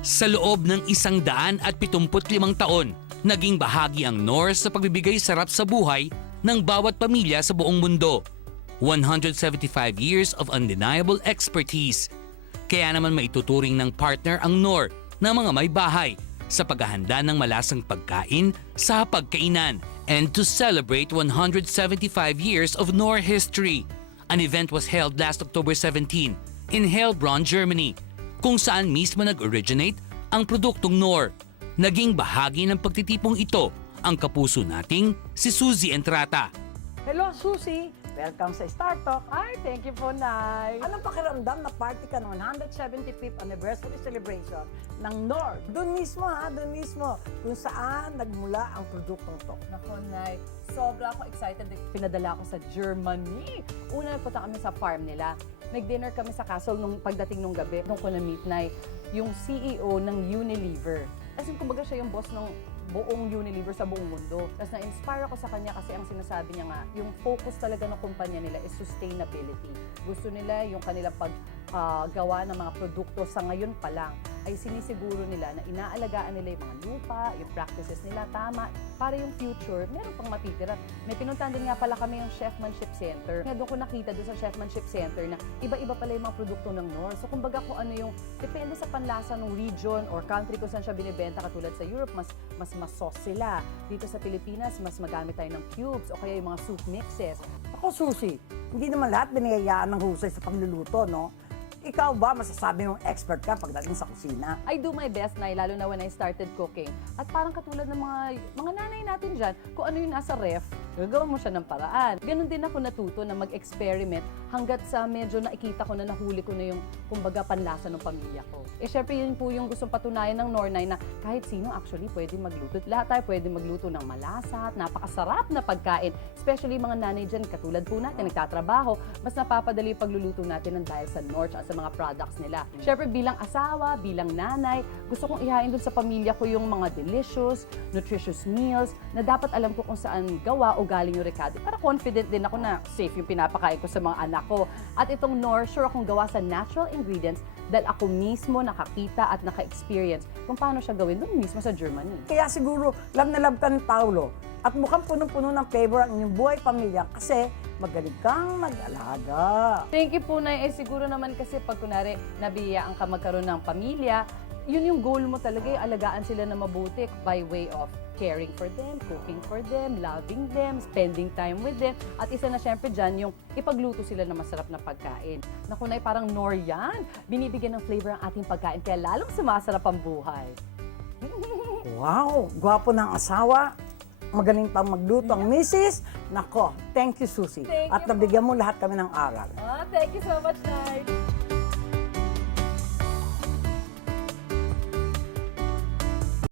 Sa loob ng 175 taon, naging bahagi ang Knorr sa pagbibigay sarap sa buhay ng bawat pamilya sa buong mundo. 175 years of undeniable expertise. Kaya naman maituturing ng partner ang Knorr ng mga may bahay sa paghahanda ng malasang pagkain sa hapagkainan. And to celebrate 175 years of Knorr history, an event was held last October 17 in Heilbronn, Germany, kung saan mismo nag-originate ang produktong Knorr. Naging bahagi ng pagtitipong ito ang kapuso nating si Suzy Entrata. Hello, Susie! Welcome sa Star Talk. Ay, thank you po, Nay. Anong pakiramdam na party ka ng 175th anniversary celebration ng Knorr? Doon mismo doon mismo, kung saan nagmula ang produktong to. Naku, Nay, sobra ako excited. Pinadala ako sa Germany. Una, nagpunta kami sa farm nila. Nag-dinner kami sa castle nung pagdating nung gabi. Nung ko na-meet, Nay, yung CEO ng Unilever. As in, kumbaga siya yung boss ng buong Unilever sa buong mundo. Tapos na-inspire ako sa kanya kasi ang sinasabi niya nga, yung focus talaga ng kumpanya nila is sustainability. Gusto nila yung kanilang paggawa ng mga produkto sa ngayon pa lang ay sinisiguro nila na inaalagaan nila yung mga lupa, yung practices nila tama, para yung future, meron pang matitira. May pinuntahan din nga pala kami yung Chefmanship Center. Doon ko nakita doon sa Chefmanship Center na iba-iba pala yung mga produkto ng Knorr. So kumbaga kung ano yung, depende sa panlasa ng region or country kung saan siya binibenta, katulad sa Europe, mas sauce sila. Dito sa Pilipinas, mas magamit tayo ng cubes o kaya yung mga soup mixes. Ako, Susie, hindi naman lahat binigayaan ng husay sa pagluluto, no? Ikaw ba, masasabi mong expert ka pagdating sa kusina? I do my best, Nay, lalo na when I started cooking. At parang katulad ng mga nanay natin dyan, kung ano yung nasa ref, gagawin mo siya ng paraan. Ganon din ako natuto na mag-experiment hanggat sa medyo nakikita ko na nahuli ko na yung, kumbaga, panlasa ng pamilya ko. Eh, syempre, yun po yung gustong patunayan ng Knorr na kahit sino actually pwede magluto. Lahat tayo pwede magluto ng malasa at napakasarap na pagkain. Especially mga nanay dyan, katulad po natin, nagtatrabaho, mas napapadali yung pagluluto natin ng dahil sa Knorr at sa mga products nila. Syempre, bilang asawa, bilang nanay, gusto kong ihain dun sa pamilya ko yung mga delicious, nutritious meals na dapat alam ko kung saan gawa o galing yung recado. Para confident din ako na safe yung pinapakain ko sa mga anak ko. At itong Knorr, sure akong gawa sa natural ingredients dahil ako mismo nakakita at naka-experience kung paano siya gawin doon mismo sa Germany. Kaya siguro, love na love ka ni Paolo at mukhang punong-puno ng flavor ang inyong buhay pamilya kasi magaling kang mag-alaga. Thank you po, Nay. Eh, siguro naman kasi pag kunwari nabiyaan ka magkaroon ng pamilya, yun yung goal mo talaga, yung alagaan sila na mabuti by way of caring for them, cooking for them, loving them, spending time with them. At isa na syempre dyan, yung ipagluto sila ng masarap na pagkain. Naku, Nay, parang Knorr yan. Binibigyan ng flavor ang ating pagkain, kaya lalong sumasarap ang buhay. Wow, gwapo ng asawa. Magaling pang magluto ang misis. Nako, thank you, Susie. Thank At you po. nabigyan mo lahat kami ng aral. Thank you so much, Nay.